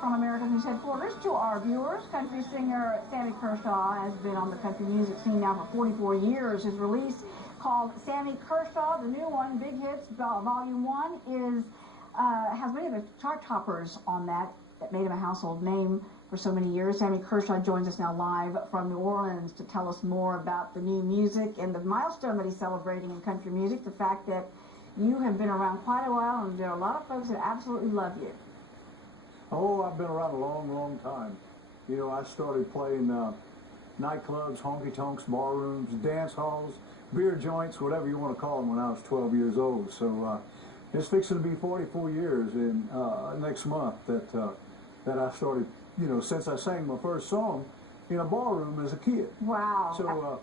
from America's News Headquarters to our viewers. Country singer Sammy Kershaw has been on the country music scene now for 44 years. His release, called Sammy Kershaw, the new one, Big Hits Volume 1, has many of the chart toppers on that made him a household name for so many years. Sammy Kershaw joins us now live from New Orleans to tell us more about the new music and the milestone that he's celebrating in country music, the fact that you have been around quite a while and there are a lot of folks that absolutely love you. Oh, I've been around a long, long time. You know, I started playing nightclubs, honky-tonks, bar rooms, dance halls, beer joints, whatever you want to call them, when I was 12 years old. So it's fixing to be 44 years in next month that I started, you know, since I sang my first song in a bar room as a kid. Wow. So,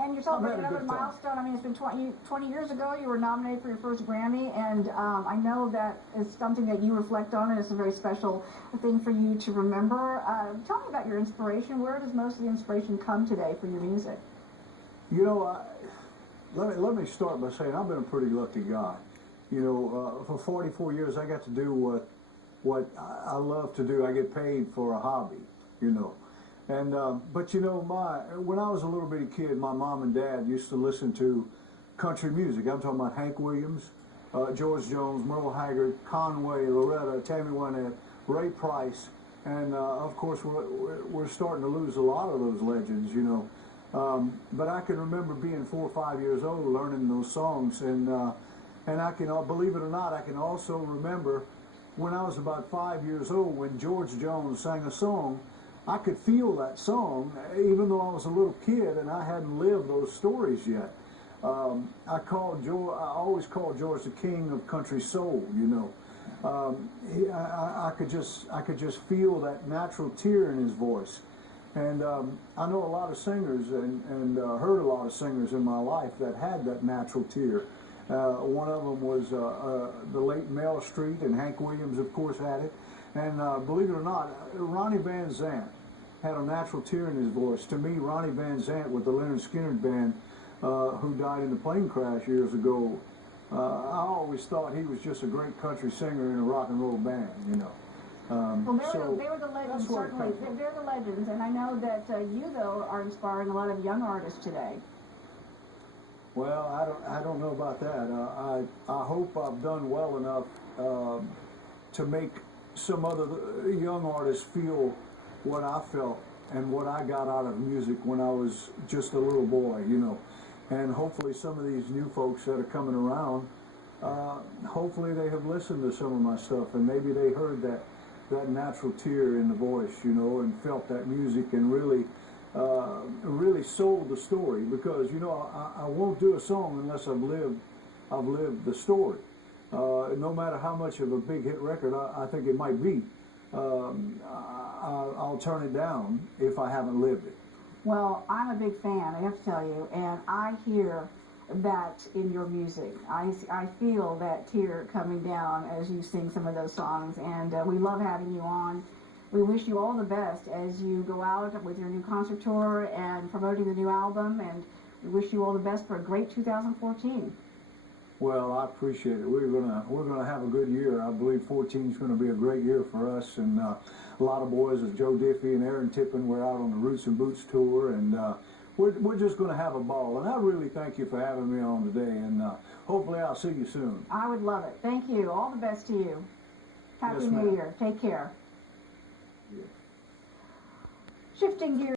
and you're celebrating another milestone. I mean, it's been 20 years ago you were nominated for your first Grammy, and I know that is something that you reflect on, and it's a very special thing for you to remember. Tell me about your inspiration. Where does most of the inspiration come today for your music? You know, let me start by saying I've been a pretty lucky guy. You know, for 44 years I got to do what I love to do. I get paid for a hobby, you know. And but you know, when I was a little bitty kid, my mom and dad used to listen to country music. I'm talking about Hank Williams, George Jones, Merle Haggard, Conway, Loretta, Tammy Wynette, Ray Price, and of course we're starting to lose a lot of those legends, you know. But I can remember being 4 or 5 years old, learning those songs, and I can, believe it or not, I can also remember when I was about 5 years old when George Jones sang a song. I could feel that song, even though I was a little kid and I hadn't lived those stories yet. I always called George the king of country soul, you know. I could just feel that natural tear in his voice. And I know a lot of singers and heard a lot of singers in my life that had that natural tear. One of them was the late Mel Street, and Hank Williams, of course, had it. And believe it or not, Ronnie Van Zant had a natural tear in his voice. To me, Ronnie Van Zant with the Leonard Skinner Band, who died in the plane crash years ago, I always thought he was just a great country singer in a rock and roll band, you know. Well, they were the legends, certainly. They're the legends, and I know that you, though, are inspiring a lot of young artists today. Well, I don't know about that. I hope I've done well enough to make some other young artists feel what I felt and what I got out of music when I was just a little boy, you know. And hopefully some of these new folks that are coming around, hopefully they have listened to some of my stuff and maybe they heard that natural tear in the voice, you know, and felt that music and really sold the story, because, you know, I won't do a song unless I've lived the story. No matter how much of a big hit record I think it might be, I'll turn it down if I haven't lived it. Well, I'm a big fan, I have to tell you, and I hear that in your music. I feel that tear coming down as you sing some of those songs, and we love having you on. We wish you all the best as you go out with your new concert tour and promoting the new album, and we wish you all the best for a great 2014. Well, I appreciate it. We're gonna have a good year. I believe 14 is going to be a great year for us, and a lot of boys, as Joe Diffie and Aaron Tippin, we're out on the Roots and Boots tour, and we're just going to have a ball. And I really thank you for having me on today, and hopefully I'll see you soon. I would love it. Thank you. All the best to you. Happy New Year. Take care. Yeah. Shifting gears.